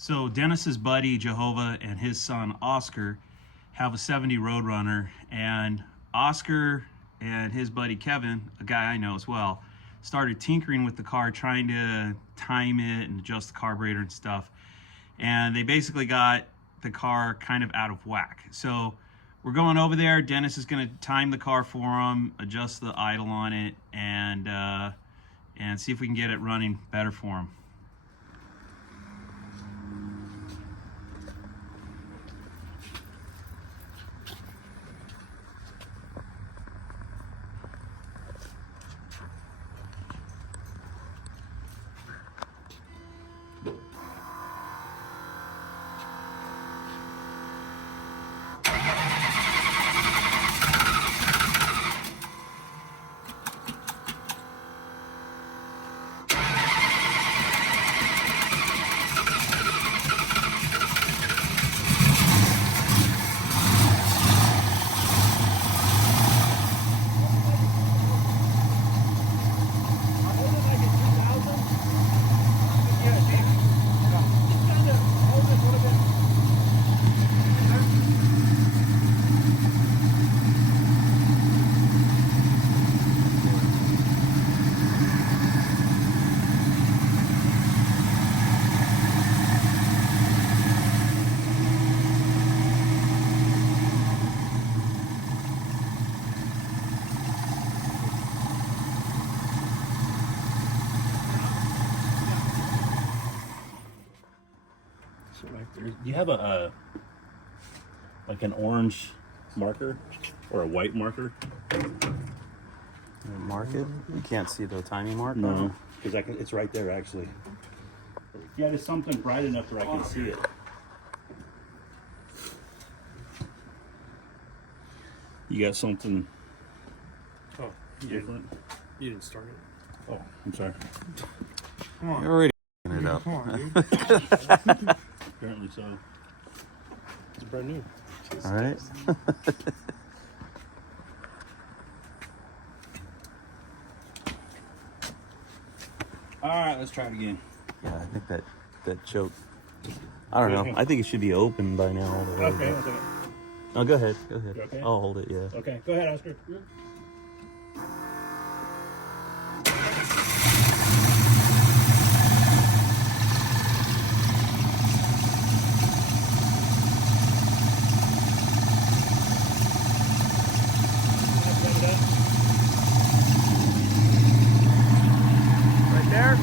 So Dennis's buddy Jehovah and his son Oscar have a 70 Roadrunner, and Oscar and his buddy Kevin, a guy I know as well, started tinkering with the car, trying to time it and adjust the carburetor and stuff. And they basically got the car kind of out of whack. So we're going over there. Dennis is going to time the car for him, adjust the idle on it, and see if we can get it running better for him. Do you have a like an orange marker or a white marker? Mark it? You can't see the timing mark? No, because it's right there actually. Yeah, there's something bright enough where I can see it. You got something different? You didn't start it. Oh, I'm sorry. Come on. You're already it up. Come on, dude. Apparently so. It's brand new. All right. All right, let's try it again. Yeah, I think that choke. I don't know. I think it should be open by now. All the way. Okay, one second. No, go ahead. Go ahead. You okay? I'll hold it. Yeah. Okay, go ahead, Oscar. Right there.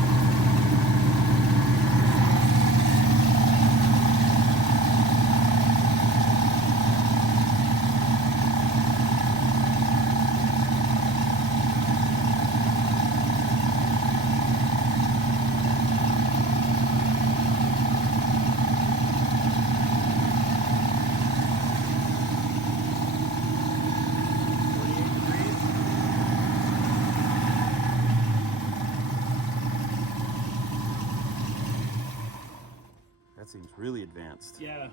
That seems really advanced. Yeah,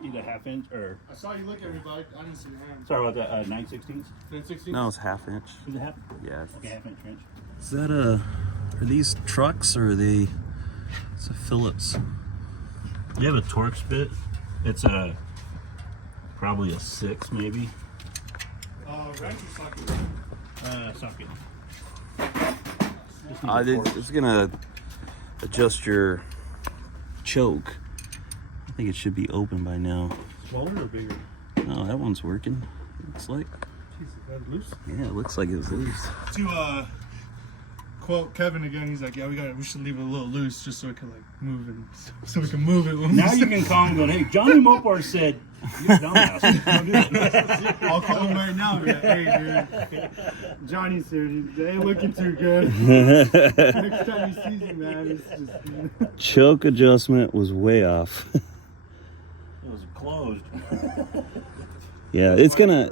need a half inch or. I saw you look at me, but I didn't see your hand. Sorry about that. 9/16. 10-16? No, it's half inch. Is it half? Yeah. Okay, half inch wrench. Is that are these trucks or are they? It's a Phillips. You have a Torx bit. It's probably a 6 maybe. Wrench or socket? Socket. It's gonna adjust your choke. I think it should be open by now. Smaller or bigger? Oh, that one's working. Looks like. Jesus, that's loose. Yeah, it looks like it's loose. To quote Kevin again, he's like, "Yeah, we should leave it a little loose just so it can like move and so we can move it." When Now you can call him going, hey, Jonny Mopar said, you're a dumbass. I'll call him right now. And be like, hey, dude, Johnny's here. They ain't looking too good. Next time he sees you, man, it's just. Choke adjustment was way off. It was closed. Yeah, it's gonna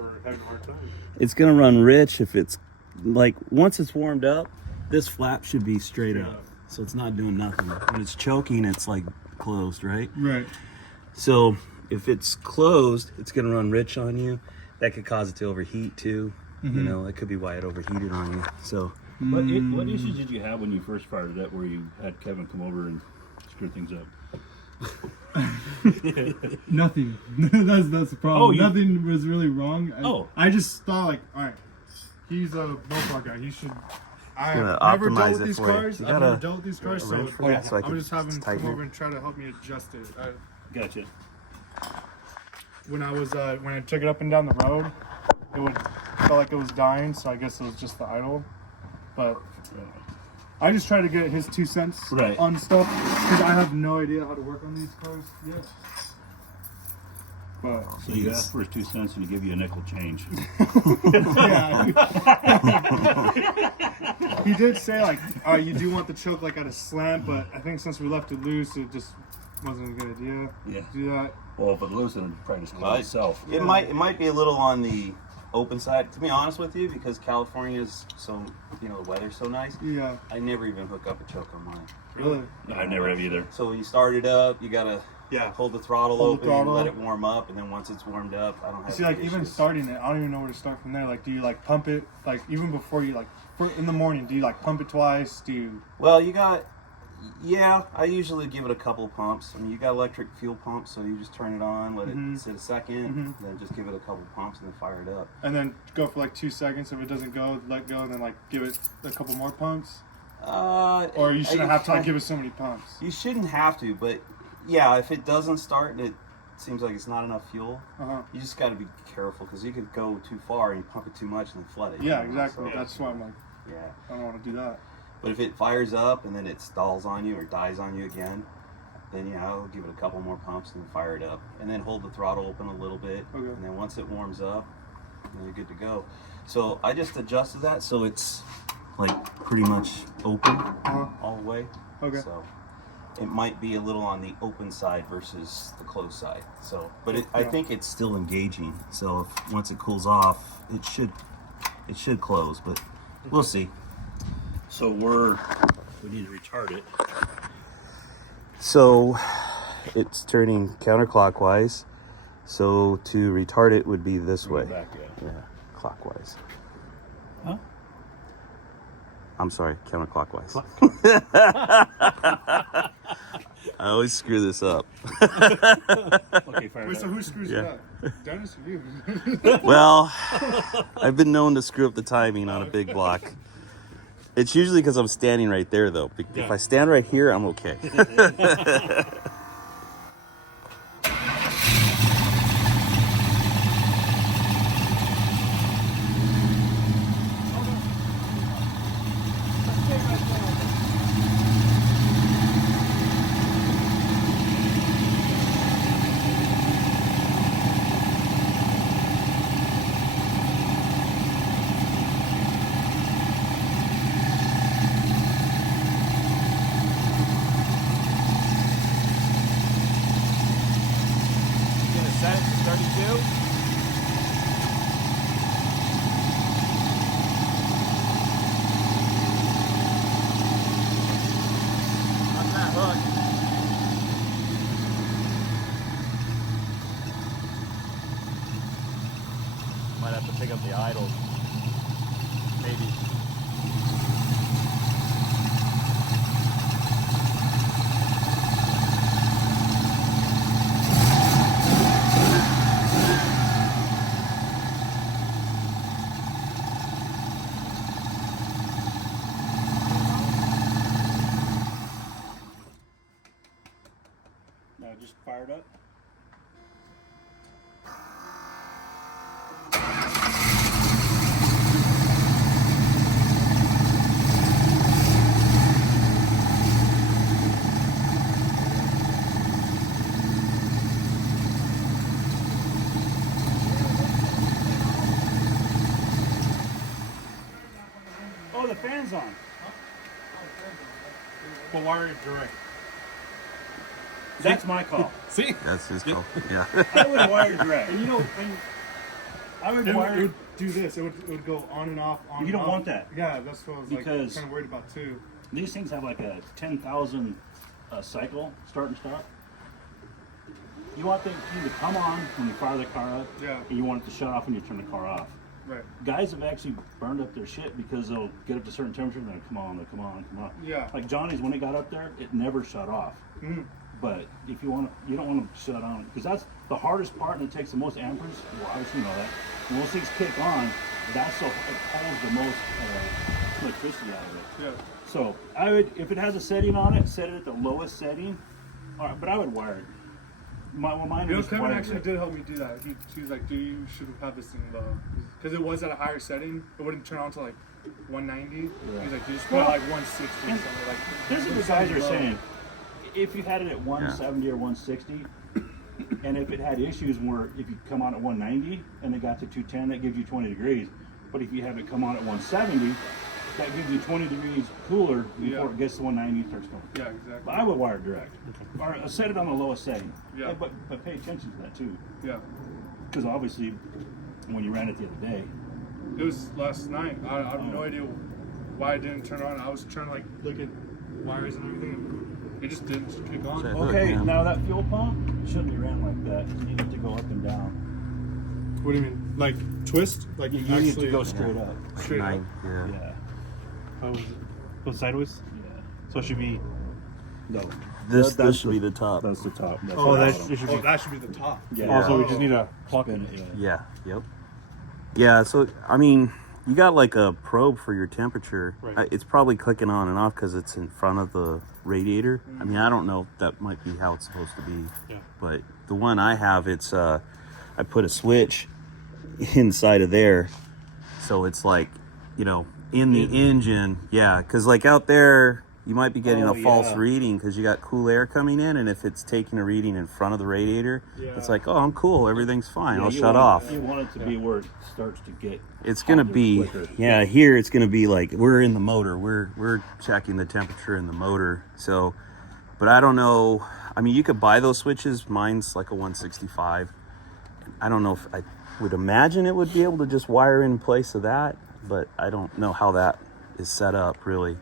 run rich if it's like once it's warmed up. This flap should be straight up, so it's not doing nothing. When it's choking, it's like closed, right? Right. So if it's closed, it's gonna run rich on you. That could cause it to overheat too. You know, that could be why it overheated on you. So What issues did you have when you first started that where you had Kevin come over and screw things up? Nothing. that's the problem. Oh, Nothing was really wrong. I Oh. just thought like, all right, he's a Mopar guy. He should. I gonna have never optimize dealt with it these for you. cars. You I've got never a- dealt with these cars, a so, wrench for you so I I'm can just having him tighten come it? over and try to help me adjust it. Gotcha. When I took it up and down the road, felt like it was dying, so I guess it was just the idle. But I just try to get his 2 cents Right. on stuff because I have no idea how to work on these cars yet. But So you ask for his 2 cents and he give you a nickel change. yeah, he did say like, you do want the choke like at a slant, but I think since we left it loose, it just wasn't a good idea. Yeah. To do that. Well, if it loses, it'll probably just close itself. It might be a little on the open side, to be honest with you, because California is so, the weather's so nice. Yeah. I never even hook up a choke on mine. Really. No, I never have either. So you start it up, you gotta hold the throttle Hold the open, throttle. let it warm up, and then once it's warmed up, I don't have See, like any even issues. starting it, I don't even know where to start from there. Like, do you like pump it? Like even before you in the morning, do you like pump it twice? Do you? Well, I usually give it a couple pumps. I mean, you got electric fuel pumps, so you just turn it on, let it sit a second, then just give it a couple pumps and then fire it up. And then go for like 2 seconds. If it doesn't go, let go, and then like give it a couple more pumps. Or you shouldn't have to like, give it so many pumps. You shouldn't have to, but yeah, if it doesn't start and it seems like it's not enough fuel, you just got to be careful because you could go too far and you pump it too much and then flood it. Yeah, exactly. So that's why I'm like, yeah. I don't want to do that. But if it fires up and then it stalls on you or dies on you again, then I'll give it a couple more pumps and then fire it up. And then hold the throttle open a little bit. Okay. And then once it warms up, then you're good to go. So I just adjusted that so it's like pretty much open all the way. Okay. So it might be a little on the open side versus the closed side. So, but I think it's still engaging. So once it cools off, it should close, but we'll see. So we need to retard it. So it's turning counterclockwise. So to retard it would be this way. Back, Yeah, clockwise. Huh? I'm sorry, counterclockwise. I always screw this up. Okay, fire Wait, it so up. who screws Yeah. it up? Dennis or you? Well, I've been known to screw up the timing on a big block. It's usually because I'm standing right there, though. If I stand right here, I'm okay. Set it to 32. On that hook. Might have to pick up the idle. Maybe. No, just fire it up. Oh, the fan's on. But wire it direct. That's my call. See? That's his call. Yeah. I would wire direct. And I would it wire. would do this. It would go on and off. On You and don't off. want that. Yeah, that's what I was like Because- kind of worried about too. These things have like a 10,000 cycle, start and stop. You want them to come on when you fire the car up, Yeah. and you want it to shut off when you turn the car off. Right. Guys have actually burned up their shit because they'll get up to a certain temperature and then come on, they'll come on, come on. Yeah. Like Johnny's, when it got up there, it never shut off. But if you want to, you don't want to shut on because that's the hardest part and it takes the most amperage. Well, obviously you know that. When those things kick on, that's so it pulls the most electricity out of it. Yeah. So I would, if it has a setting on it, set it at the lowest setting. All right, but I would wire it. Mine was Kevin wired actually direct. did help me do that. He was like, "Dude, you should have this thing low," because it was at a higher setting. It wouldn't turn on to like 190. Yeah. He's like, "You just put it like 160 or something." Like, This is do what the guys something are low. saying. If you had it at 170 or 160, and if it had issues where if you come on at 190 and it got to 210, that gives you 20 degrees. But if you have it come on at 170, that gives you 20 degrees cooler before Yeah. it gets to 190 and starts going. Yeah, exactly. But I would wire direct. Or set it on the lowest setting. Yeah. But pay attention to that too. Yeah. Because obviously, when you ran it the other day, It was last night. I have no Oh. idea why it didn't turn on. I was trying to like look at wires and everything. It just didn't kick on. So- Look, okay, yeah. now that fuel pump shouldn't be ran like that. You need it to go up and down. What do you mean? Like twist? Like You need it to go straight up. straight up? Yeah. Yeah. How was it? Go sideways. Yeah. So it should be. No. This That's should be the top. That's the top. That's Oh, the that's, bottom. it should be- that should be the top. Yeah. Also, we just need to plug Spin it. it, yeah. Yeah. Yep. Yeah. So I mean, you got like a probe for your temperature. Right. It's probably clicking on and off because it's in front of the radiator. I mean, I don't know if that might be how it's supposed to be. Yeah. But the one I have, it's I put a switch inside of there, so it's like, in the engine. Yeah, because like out there, you might be getting Oh, a false yeah. reading because you got cool air coming in, and if it's taking a reading in front of the radiator, it's Yeah. like, oh, I'm cool, everything's fine, Yeah, I'll you shut want- off. You want it to be where it starts to get. It's gonna hotter be, quicker. yeah. Here it's gonna be like we're in the motor. We're checking the temperature in the motor. So, but I don't know. I mean, you could buy those switches. Mine's like a 165. I don't know if I would imagine it would be able to just wire in place of that, but I don't know how that is set up really.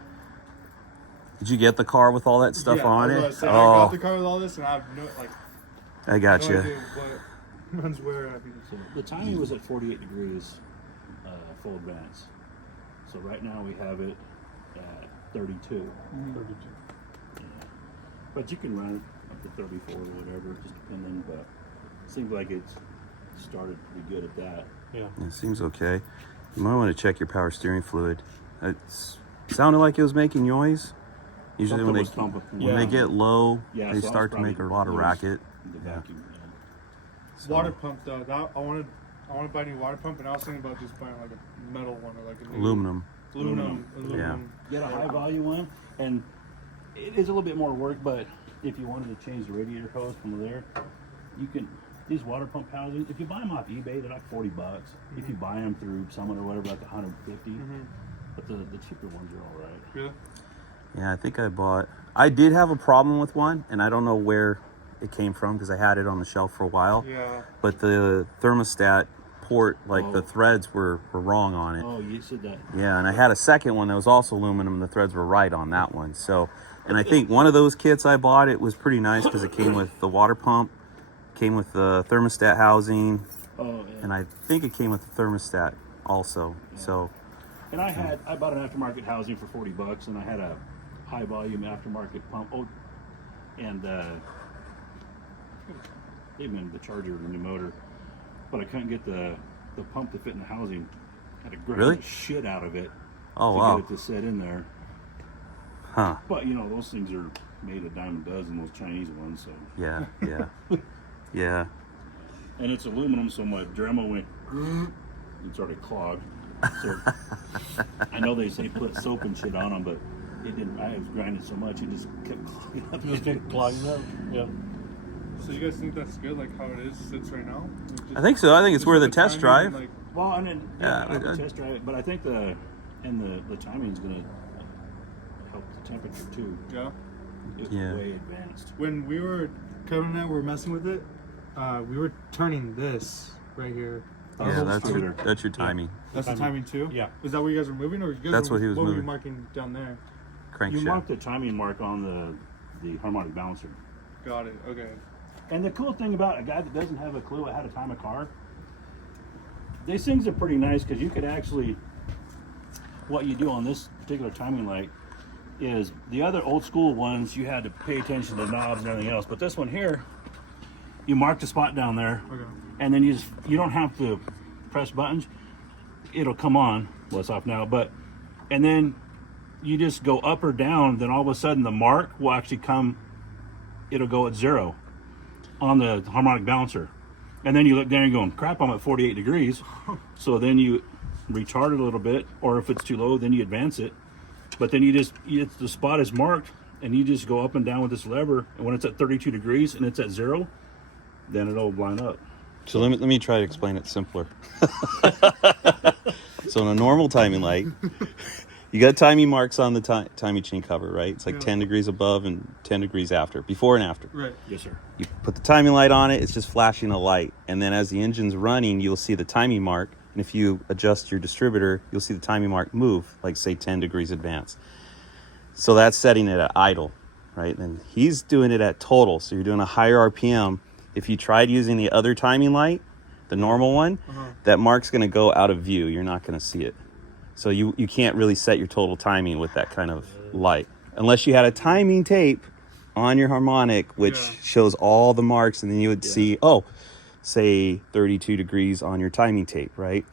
Did you get the car with all that stuff Yeah, on I it? was gonna say, I got the Oh, car with all this, and I have no like I got no you. idea what runs where. I mean, So the timing was at 48 degrees, full advance. So right now we have it at 32. But you can run it up to 34 or whatever, just depending. But it seems like it's started pretty good at that. Yeah. It seems okay. You might want to check your power steering fluid. It sounded like it was making noise. Usually Something when was thumping. when they get low, Yeah, they so start to that's make a probably lot of loose. racket. The Yeah. vacuum. Yeah. water pump though. That, I want to buy a new water pump, and I was thinking about just buying like a metal one or like a new Aluminum. Aluminum. Get a high volume one, and it is a little bit more work. But if you wanted to change the radiator hose from there, you can. These water pump housings, if you buy them off eBay, they're like $40. If you buy them through someone or whatever, like 150. But the cheaper ones are all right. Yeah. Yeah, I think I did have a problem with one, and I don't know where it came from because I had it on the shelf for a while. Yeah. But the thermostat port, like the Oh. threads were wrong on it. Oh, you said that. Yeah, and I had a second one that was also aluminum, and the threads were right on that one. So, and I think one of those kits I bought, it was pretty nice because it came with the water pump, came with the thermostat housing, Oh, yeah. and I think it came with the thermostat also. So, And I bought an aftermarket housing for $40, and I had a high volume aftermarket pump. Oh, and even the charger of the new motor, but I couldn't get the pump to fit in the housing. I had to grind Really? the shit out of it oh to wow, get it to sit in there. huh? But you know, those things are made a dime a dozen, those Chinese ones. So, Yeah, yeah, yeah. and it's aluminum, so my Dremel went and started clogged. So I know they say put soap and shit on them, but it didn't. I was grinding so much, it just kept clogging up. Just get clogging up. Yeah. So you guys think that's good, like how it is sits right now? I think so. I think it's worth a test drive. Like, Well, and then Yeah, I have to I- test drive it, but I think the timing is gonna help the temperature too. yeah. It's Yeah. way advanced. When Kevin and I were messing with it, we were turning this right here. Our Yeah, whole that's screw. your timing. That's the timing too. Yeah. Is that what you guys were moving, or you guys That's were, what he was Were moving. you marking down there? You Crankshaft. mark the timing mark on the harmonic balancer. Got it. Okay. And the cool thing about a guy that doesn't have a clue how to time a car, these things are pretty nice because you could actually, what you do on this particular timing light, is the other old school ones, you had to pay attention to the knobs and everything else. But this one here, you mark the spot down there, and then you don't have to press buttons. It'll come on. Well, it's off now, and then you just go up or down. Then all of a sudden, the mark will actually come. It'll go at 0 on the harmonic balancer, and then you look down and going, crap, I'm at 48 degrees. So then you retard it a little bit, or if it's too low, then you advance it. But then the spot is marked, and you just go up and down with this lever, and when it's at 32 degrees and it's at 0, then it'll line up. So let me try to explain it simpler. So in a normal timing light, you got timing marks on the timing chain cover, right? It's like 10 degrees above and 10 degrees after, before and after. Right. Yes, sir. You put the timing light on it, it's just flashing a light. And then as the engine's running, you'll see the timing mark. And if you adjust your distributor, you'll see the timing mark move, like say 10 degrees advance. So that's setting it at idle, right? And he's doing it at total. So you're doing a higher RPM. If you tried using the other timing light, the normal one, that mark's going to go out of view. You're not going to see it. So you can't really set your total timing with that kind of light. Unless you had a timing tape on your harmonic, which shows all the marks, and then you would see, say 32 degrees on your timing tape, right?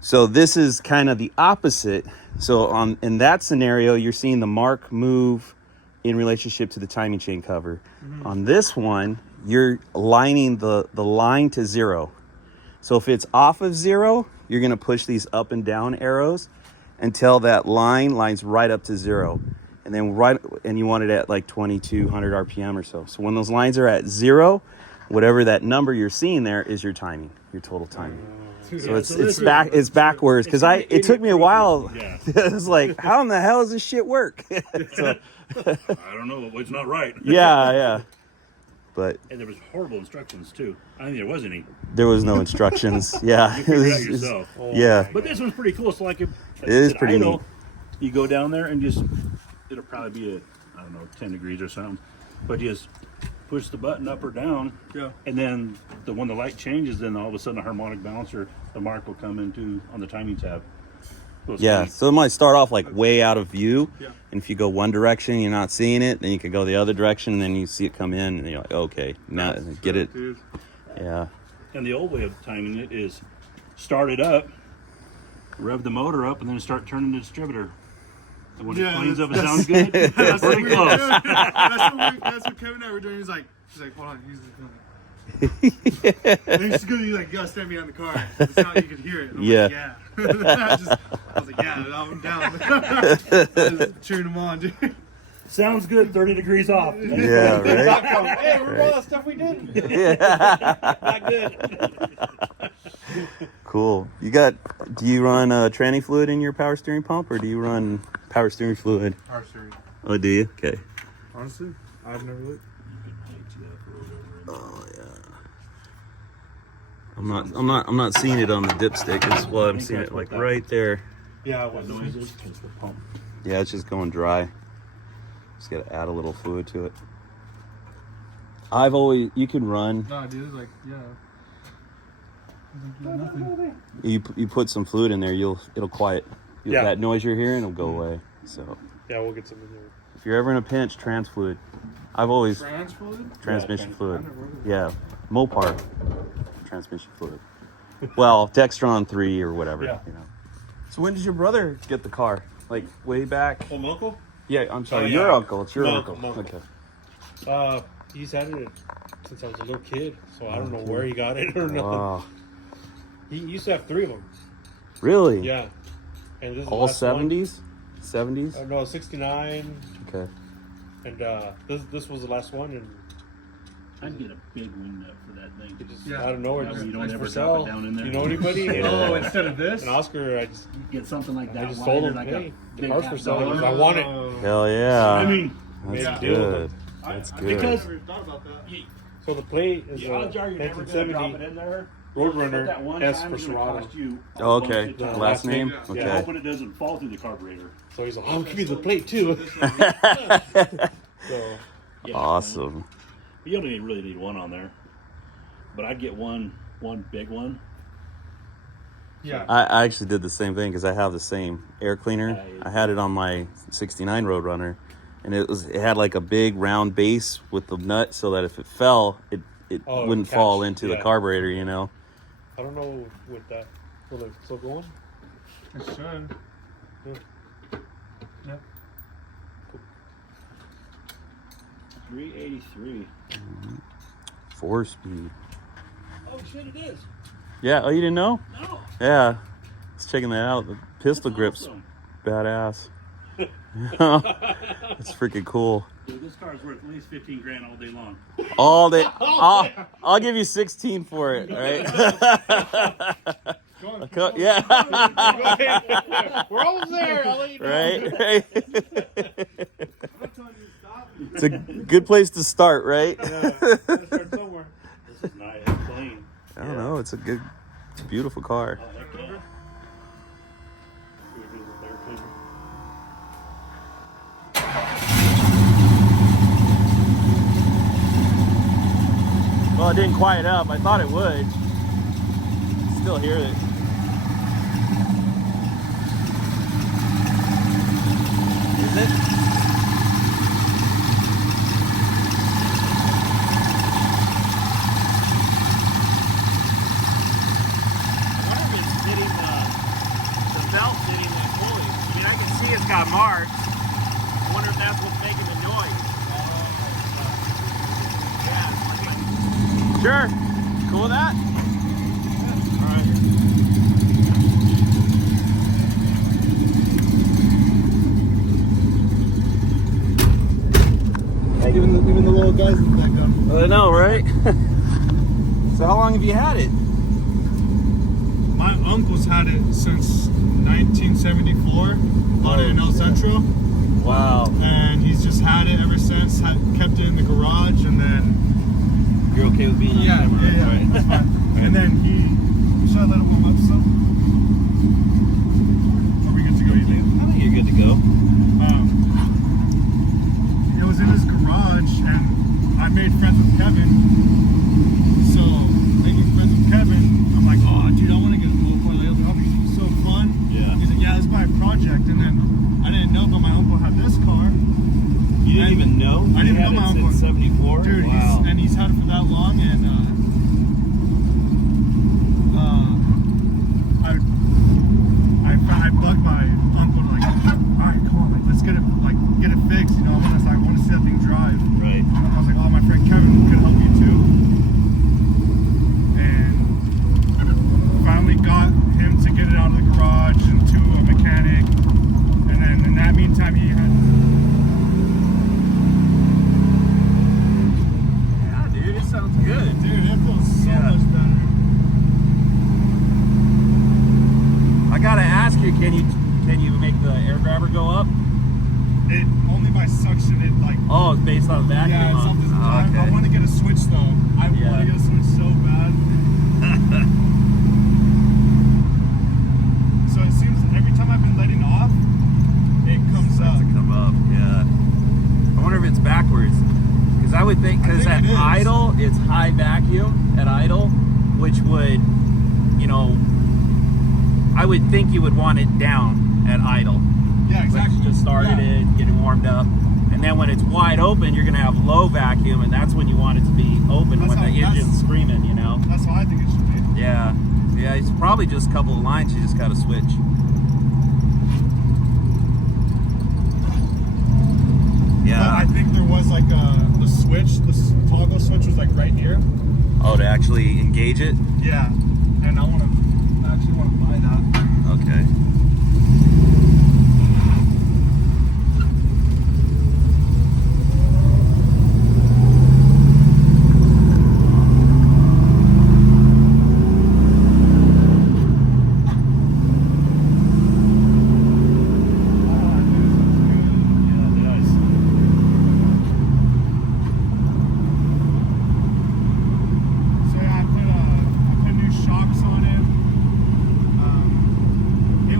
So this is kind of the opposite. So in that scenario, you're seeing the mark move in relationship to the timing chain cover. On this one, you're lining the line to 0. So if it's off of 0, you're going to push these up and down arrows until that line lines right up to 0. And then you want it at like 2200 RPM or so. So when those lines are at 0, whatever that number you're seeing there is your timing, your total timing. So it's backwards, because it took me a while. Yeah. It's like, how in the hell does this shit work? So, I don't know. It's not right. yeah. But And there was horrible instructions too. I don't think there was any. there was no instructions. Yeah. You figure it out yourself. Yeah. But this one's pretty cool. So like, it is pretty neat. You go down there and it'll probably be at, I don't know, 10 degrees or something. But you just push the button up or down. Yeah. And then when the light changes, then all of a sudden the harmonic balancer, the mark will come into on the timing tab. So it's Yeah. neat. So it might start off like way out of view. Yeah. And if you go one direction, you're not seeing it. Then you could go the other direction, and then you see it come in, and you're like, okay, now get it. Dude. Yeah. And the old way of timing it is start it up, rev the motor up, and then start turning the distributor. And when it cleans up, it sounds good. That's pretty close. That's what Kevin and I were doing. He's like, hold on, he's just doing it. And he's just you gotta stand behind the car. That's how you could hear it. And I'm Yeah. like, yeah. I was like, yeah, I'm down. I was cheering him on, dude. Sounds good, 30 degrees off. Yeah, right? Hey, remember all that stuff we did? Not good. Cool. Do you run tranny fluid in your power steering pump, or do you run power steering fluid? Our series. Oh, do you? Okay. Honestly, I've never looked. Oh yeah. I'm not seeing it on the dipstick. I'm seeing it like right there. Yeah, it was. Noises, it's the pump. Yeah, it's just going dry. Just gotta add a little fluid to it. You can run. No, dude, like, yeah. Nothing. You put some fluid in there, it'll quiet. Yeah. That noise you're hearing will go away. So Yeah, we'll get some in there. if you're ever in a pinch, trans fluid. I've always Trans fluid? transmission fluid. I've never heard of it. Yeah, Mopar transmission fluid. Well, Dextron 3 or whatever. Yeah. You know. So when did your brother get the car? Like way back? Oh, my uncle? Yeah, I'm sorry, Oh, your yeah. uncle. It's your My uncle. uncle, my Okay. He's had it since I was a little kid, so I don't know where he got it or nothing. Wow. He used to have 3 of them. Really? Yeah. And this is the All last one. 70s? 70s? No, 69. Okay. And this was the last one, and I'd get a big wing nut for that thing. it just Yeah. out of nowhere, That way just you don't nice ever for drop it sale. down in there. You know anybody? Oh, instead of this? And Oscar, I just Get something like that. just told wider, him, like hey, a the big car's for half sale. dollar. I want it. Hell yeah. I mean, That's Yeah. good. That's good. Because- I never thought about that. So the plate is the odds are you're never going to drop 1970 it in there. Roadrunner But that one S time for is gonna Serato. cost you a Oh, bunch okay. of time. Last name? Yeah. Okay. Yeah, hoping it doesn't fall through the carburetor. So he's like, oh, give me the plate too. So Yeah. Awesome. You only really need one on there. But I'd get one big one. Yeah. I actually did the same thing because I have the same air cleaner. I had it on my 69 Roadrunner, and it had like a big round base with the nut so that if it fell, it wouldn't fall into the carburetor, you know. I don't know with that. Will it still going? It should. Yeah. 383. 4-speed. Oh shit, it is. Yeah. Oh, you didn't know? No. Yeah. Let's checking that out. The pistol grip's Awesome. badass. It's freaking cool. Dude, this car's worth at least 15 grand all day long. All day. I'll give you 16 for it. All right. Yeah. We're almost there. I'll let you know. Right. It's a good place to start, right? Yeah, gotta start somewhere. This is nice. It's clean. I don't know. It's a beautiful car. Oh, heck yeah. Well, it didn't quiet up. I thought it would. Still hear it. Is it? I wonder if it's hitting the belt hitting the pulley. I mean, I can see it's got marks. I wonder if that's what's making the noise. Yeah. Sure. Cool with that? All right. Even the little guys in the back up. I know, right? So how long have you had it? My uncle's had it since 1974. Bought it in El Centro, Wow. and he's just had it ever since. Kept it in the garage, and then You're okay with being on camera? yeah. That's fine. And then should I let him warm up some? Are we good to go? You think? I think you're good to go. It was in his garage, and I made friends with Kevin. So making friends with Kevin, I'm like, oh, dude, I want to get a Mopar. Like, it'll be so fun. Yeah. He's like, yeah, let's buy a project. And then I didn't know, but my uncle had this car. You didn't even know? I didn't know my uncle. Since 74? Dude, wow. he's had it for that long, and I bugged my uncle like, all right, come on, like, let's get it fixed, you know. I want to see that thing drive. Right. I was like, oh, my friend Kevin could help you too, and finally got him to get it out of the garage and to a mechanic, and then in that meantime he had. Yeah, dude, it sounds good. Dude, it feels so much better. I gotta ask you, can you make the air grabber go up? It only by suction. It like Oh, it's based on vacuum. yeah. It's huh? something. Oh, okay. I want to get a switch though. I Yeah. want to get a switch so bad. So it seems every time I've been letting off, it comes up. To come up, yeah. I wonder if it's backwards. Because I would think, because I at think it is. idle, it's high vacuum at idle, which would, you know, I would think you would want it down at idle. Yeah, exactly. Just started Yeah. it, get it warmed up. And then when it's wide open, you're going to have low vacuum, and that's when you want it to be open That's when the how- engine's screaming, you know? That's how I think it should be. Yeah. Yeah, it's probably just a couple of lines you just got to switch. But Yeah. I think there was like the switch, the toggle switch was like right here. Oh, to actually engage it? Yeah, and I actually want to buy that. Okay. So yeah, I put new shocks on it. It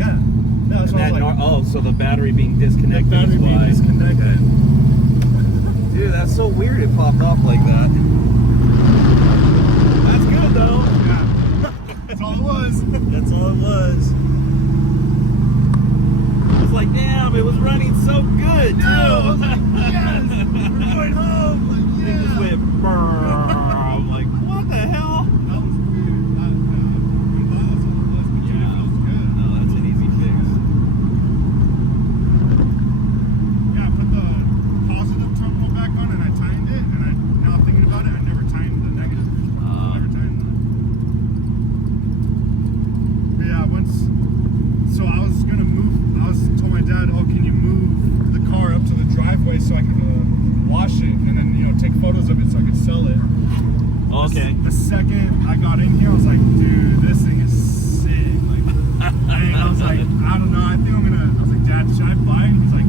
Yeah. That's what I was like. Oh, so the battery being disconnected. The battery is being why. disconnected. Okay. Dude, that's so weird. It popped off like that. That's good though. Yeah. That's all it was. That's all it was. I was like, damn, it was running so good too. No, yes. We're going home. Like, It yeah. just went brrr. I'm like, what the hell? That was weird. I'm glad that's all it was, but yeah, it feels good. No, that's an easy fix. Yeah, I put the positive terminal back on and I timed it, and now thinking about it, I never timed the negative. Never timed that. But yeah, so I was gonna move. Told my dad, oh, can you move the car up to the driveway so I can wash it and then take photos of it so I could sell it. Okay. The second I got in here, I was like, dude, this thing is sick. Like, and I was like, I don't know. I think I'm gonna. I was like, Dad, should I buy it? He's like,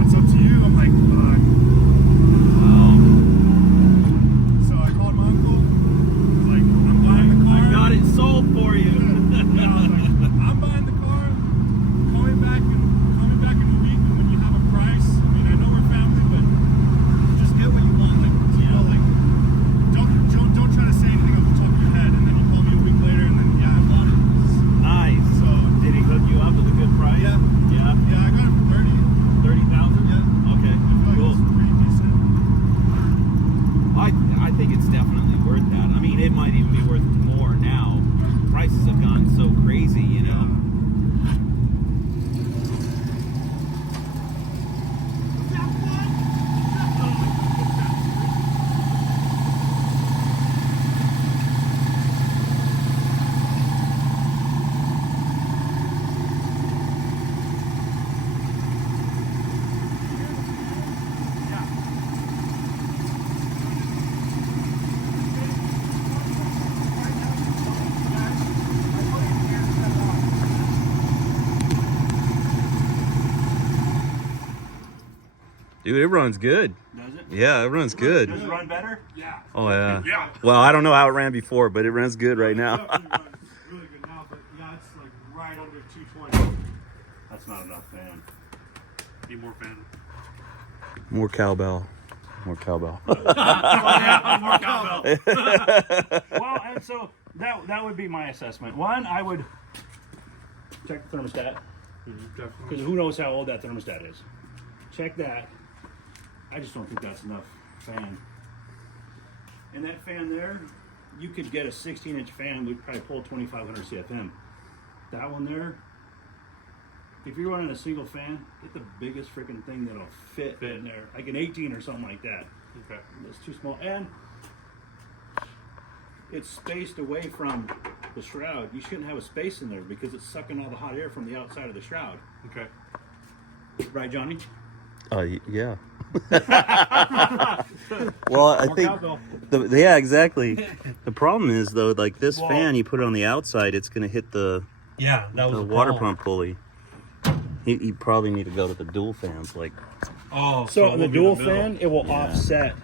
that's up to you. I'm like, fuck. So I called my uncle. I was like, I'm buying the car. I got it sold for you. Yeah, I was like, I'm buying the car. Call me back in a week, and when you have a price. I mean, I know we're family, but just get what you want. Like, like don't try to say anything off the top of your head, and then you call me a week later, and then I bought it. Nice. So Did he hook you up with a good price? Yeah. Yeah. Yeah, I got it for 30,000? Yeah. Okay. I feel like Cool. it's pretty decent. I think it's definitely worth that. I mean, it might even be worth more now. Prices have gone so crazy, you know. Dude, it runs good. Does it? Yeah, it runs good. Does it run better? Yeah. Oh yeah. Yeah. Well, I don't know how it ran before, but it runs good right now. Definitely runs really good now, but yeah, it's like right under 220. That's not enough fan. Need more fan. More cowbell. More cowbell. More cowbell. Well, and so that would be my assessment. One, I would check the thermostat, because Definitely. who knows how old that thermostat is. Check that. I just don't think that's enough fan. And that fan there, you could get a 16-inch fan, would probably pull 2,500 CFM. That one there, if you're running a single fan, get the biggest freaking thing that'll fit in there, like an 18 or something like that. Okay. It's too small, and it's spaced away from the shroud. You shouldn't have a space in there because it's sucking all the hot air from the outside of the shroud. Okay. Right, Johnny? Yeah. Well, I think yeah, exactly. The problem is though, like this fan, you put it on the outside, it's gonna hit the Yeah, that was the the water problem. pump pulley. You probably need to go to the dual fans, like Oh, So it on the will be in dual middle. fan, it will offset.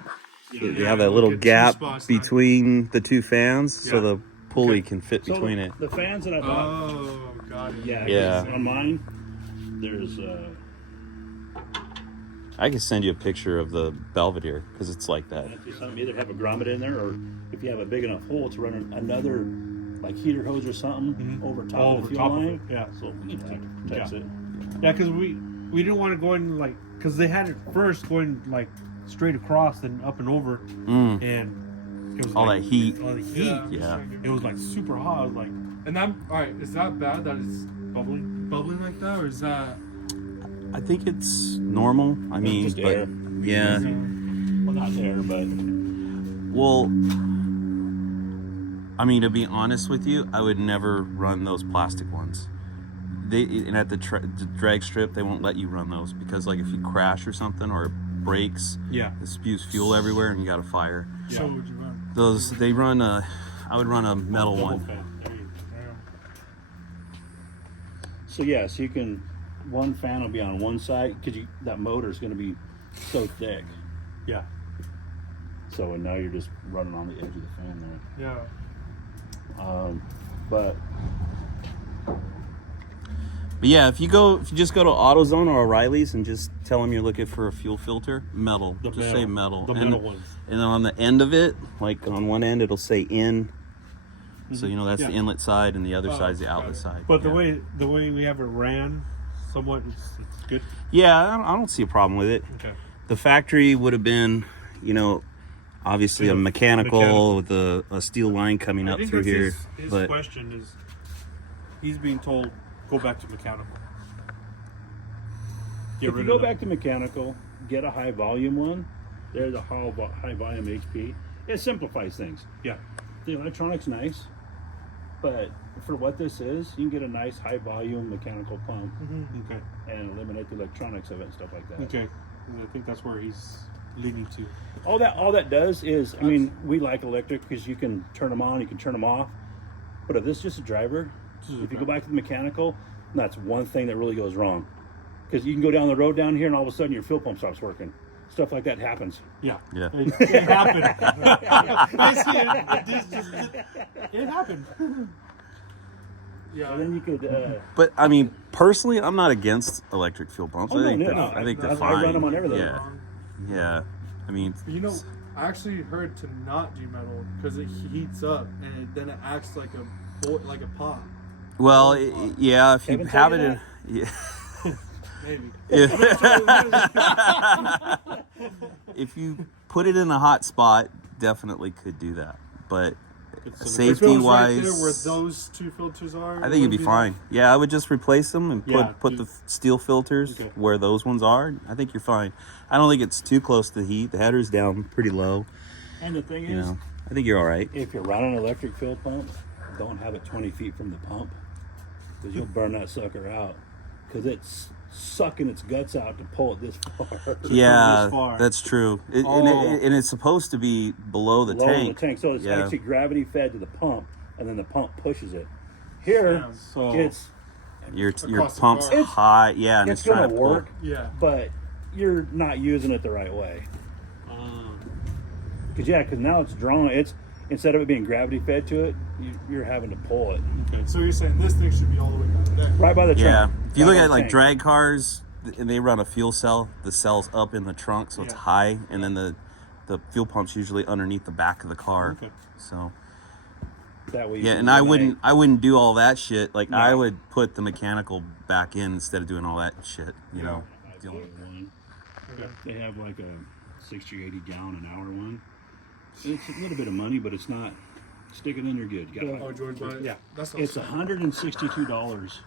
you have that little get two gap spots, not- between the two fans, so Yeah. the pulley can fit So between it. the fans that I bought, Oh, got it. Yeah. on mine, there's I can send you a picture of the Belvedere because it's like that. some either have a grommet in there, or if you have a big enough hole to run another like heater hose or something over top of the fuel line. Yeah. So that protects it. Yeah, because we didn't want to go in like, because they had it first going like straight across then up and over, and it was All like, that heat. all the heat. Yeah. It was like super hot. I was like, And that, all right, is that bad that it's bubbling like that, or is that? I think it's normal. I mean, just but air. yeah. Well, not air, but Well, I mean, to be honest with you, I would never run those plastic ones. And at the drag strip, they won't let you run those because, like, if you crash or something or it breaks, yeah. it spews fuel everywhere and you got a fire. So would you run? Those they run a. I would run a metal Double one. fan. There you go. so yeah, so you can one fan will be on one side because that motor is going to be so thick. Yeah. So and now you're just running on the edge of the fan there. Yeah. But But yeah, if you just go to AutoZone or O'Reilly's and just tell them you're looking for a fuel filter, metal. Say metal. The metal ones. And then on the end of it, like on one end, it'll say in. So you know that's the inlet side, and the other side's the outlet side. But the way we have it ran, somewhat it's good. Yeah, I don't see a problem with it. Okay. The factory would have been, obviously a mechanical with a steel line coming up through here. His but question is, he's being told go back to mechanical. If you go back to mechanical, get a high volume one. There's a high volume HP. It simplifies things. Yeah. The electronic's nice, but for what this is, you can get a nice high volume mechanical pump Okay. and eliminate the electronics of it and stuff like that. Okay. And I think that's where he's leading to. All that does is, I mean, we like electric because you can turn them on, you can turn them off. But if this is just a driver, if you go back to the mechanical, that's one thing that really goes wrong. Because you can go down the road down here and all of a sudden your fuel pump stops working. Stuff like that happens. Yeah. Yeah. It happened. It happened. Yeah. And then you could. But I mean, personally, I'm not against electric fuel pumps. I think they're I fine. run them on everything. Yeah. I mean, I actually heard to not do metal because it heats up and then it acts like a pot. well, yeah. If you Kevin have tell it you in, Maybe. if you put it in a hot spot, definitely could do that. But If it safety was right there wise, where those two filters are, I think it'd be fine. Yeah, I would just replace them and put the steel filters Okay. where those ones are. I think you're fine. I don't think it's too close to the heat. The header's down pretty low. And the thing You is, know, I think you're all right. if you're running an electric fuel pump, don't have it 20 feet from the pump because you'll burn that sucker out because it's sucking its guts out to pull it this far. Yeah, far. that's true. Oh. And it's supposed to be below the Low in tank. the tank. So it's Yeah. actually gravity fed to the pump and then the pump pushes it. Here, So it's Your Across the pump's car. high, yeah, and it's it's trying going to to pull. work, Yeah. but you're not using it the right way. Because now it's drawn. It's instead of it being gravity fed to it, you're having to pull it So you're saying this thing should be all the way back there? right by the Yeah, trunk. if you right look by at the like tank. drag cars, and they run a fuel cell. The cell's up in the trunk, so it's Yeah. high, and then the fuel pump's usually underneath the back of the car. Okay. So That way you yeah, can and I eliminate- wouldn't do all that shit. Like No. I would put the mechanical back in instead of doing all that shit. You know. I bought one. They have like a 60 or 80 gallon an hour one. It's a little bit of money, but it's not. Stick it in, you're good. You gotta- Oh, George, but Yeah. that's It's $162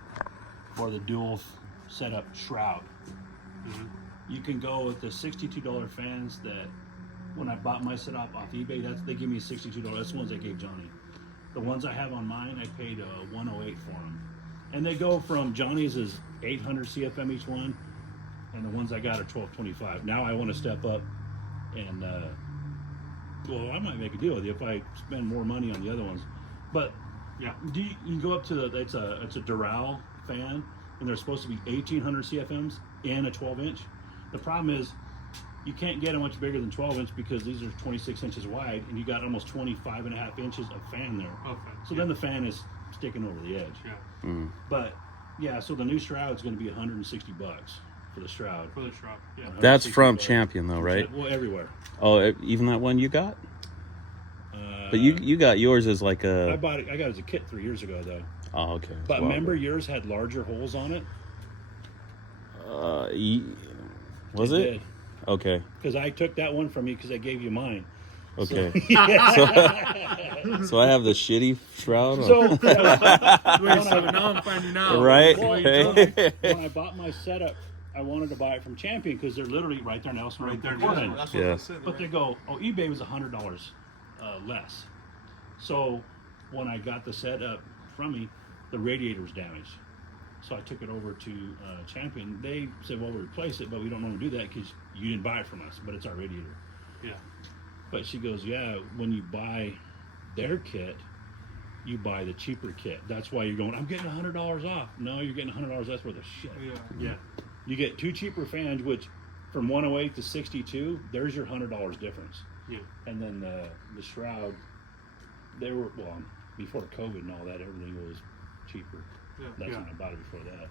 for the dual setup shroud. You can go with the $62 fans that when I bought my setup off eBay, they give me $62. That's the ones I gave Johnny. The ones I have on mine, I paid $108 for them. And they go from Johnny's is 800 CFM each one, and the ones I got are 1225. Now I want to step up and well, I might make a deal with you if I spend more money on the other ones. But Yeah. you can go up to it's a Doral fan, and they're supposed to be 1800 CFMs in a 12-inch. The problem is you can't get it much bigger than 12-inch because these are 26 inches wide, and you got almost 25 and a half inches of fan there. Okay. So then the fan is sticking over the edge. Yeah. But yeah, so the new shroud is going to be $160 for the shroud. For the shroud. Yeah. That's from $160. Champion though, right? Well, everywhere. Oh, even that one you got? But you got yours as like I a. bought it. I got it as a kit 3 years ago though. Oh, okay. But Well, remember, yours had larger holes on it. was it? Okay. Because I took that one from you because I gave you mine. Okay. So I have the shitty shroud. So Wait, so now I'm finding out. Right? Well, Hey. when I bought my setup, I wanted to buy it from Champion because they're literally right there in Elson Right there in Portland. Elson. That's what Yeah. I said. But they go, oh, eBay was $100 less. So when I got the setup from me, the radiator was damaged. So I took it over to Champion. They said, well, we'll replace it, but we don't want to do that because you didn't buy it from us, but it's our radiator. Yeah. But she goes, yeah, when you buy their kit, you buy the cheaper kit. That's why you're going, I'm getting $100 off. No, you're getting $100 less worth of shit. Yeah. Yeah. You get 2 cheaper fans, which from 108 to 62, there's your $100 difference. Yeah. And then the shroud, they were, well, before COVID and all that, everything was cheaper. Yeah. That's Yeah. when I bought it before that.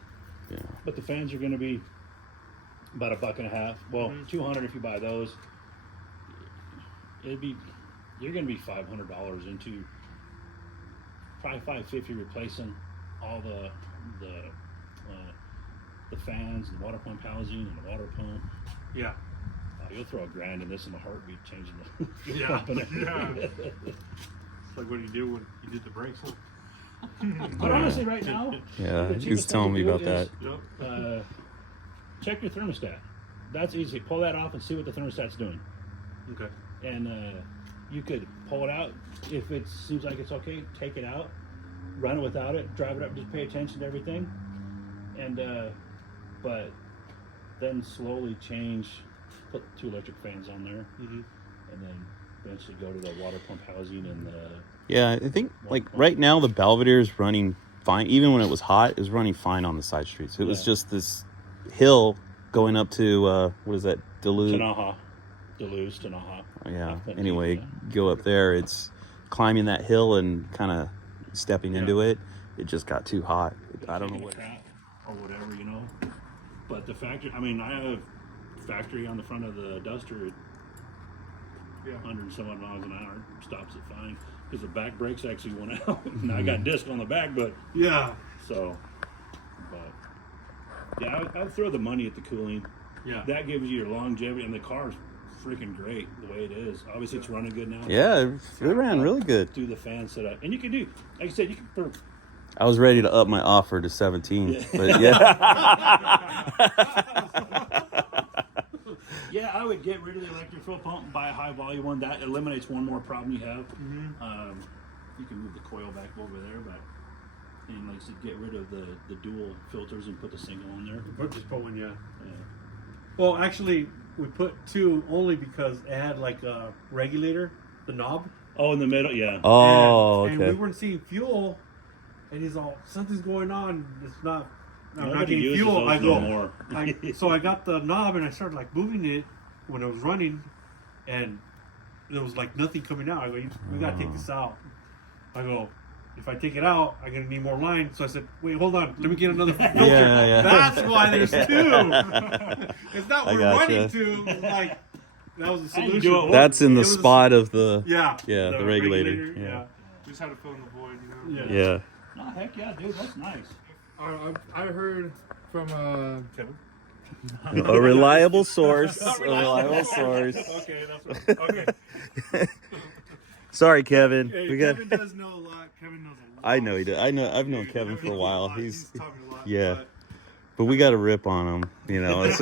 Yeah. But the fans are going to be about $1.50. Well, $200 if you buy those. You're going to be $500 into probably $550 replacing all the fans, the water pump housing, and the water pump. Yeah. You'll throw $1,000 in this in a heartbeat, changing the fuel Yeah. pump and everything. It's like what do you do when you did the brakes? But honestly, right now, Yeah, the he was cheapest telling me thing to about do that. is, check your thermostat. That's easy. Pull that off and see what the thermostat's doing. Okay. And you could pull it out. If it seems like it's okay, take it out, run it without it, drive it up, just pay attention to everything. And but then slowly change, put 2 electric fans on there, and then eventually go to the water pump housing and the. Yeah, I think like right now the Belvedere is running fine. Even when it was hot, it was running fine on the side streets. It was just this hill going up to what is that, Duluth? Tanaha. Yeah. I think, Anyway, yeah. go up there. It's climbing that hill and kind of stepping into it. It just got too hot. I don't know what. Or whatever, you know. But the factory, I mean, I have a factory on the front of the Duster at 100 and some odd miles an hour. Stops it fine because the back brakes actually went out. Now I got disc on the back, but Yeah. so. But yeah, I would throw the money at the cooling. Yeah. That gives you your longevity, and the car's freaking great the way it is. Obviously, it's running good now. Yeah, it ran really good. Do the fan setup, and you can do, like I said, you can. I was ready to up my offer to 17, but yeah. Yeah, I would get rid of the electric fuel pump and buy a high volume one. That eliminates one more problem you have. You can move the coil back over there, but and like I said, get rid of the dual filters and put the single on there. Just put one, yeah. Yeah. Well, actually, we put 2 only because it had like a regulator, the knob. Oh, in the middle, yeah. Oh, And we okay. weren't seeing fuel, and he's all, something's going on. It's not. I'm not Nobody getting uses fuel. those I no go. more. So I got the knob and I started like moving it when it was running, and there was like nothing coming out. I go, we gotta take this out. I go, if I take it out, I'm gonna need more line. So I said, wait, hold on, let me get another filter. Yeah. That's why there's 2. It's not we're gotcha. running 2. Like that was the I can do solution. it. That's in It the was a- spot of the. Yeah. Yeah, the regulator. Yeah. Yeah. Just had to fill in the void, you know. Yeah. Yeah. Oh, heck yeah, dude, that's nice. I heard from Kevin. A reliable source. A reliable source. Okay, that's what, okay. Sorry, Kevin. Hey, We got. Kevin does know a lot. Kevin knows a lot. I know he does. I know. I've known Dude, Kevin for a while. He's taught me a lot. Yeah. But But we got to rip on him. You know. It's,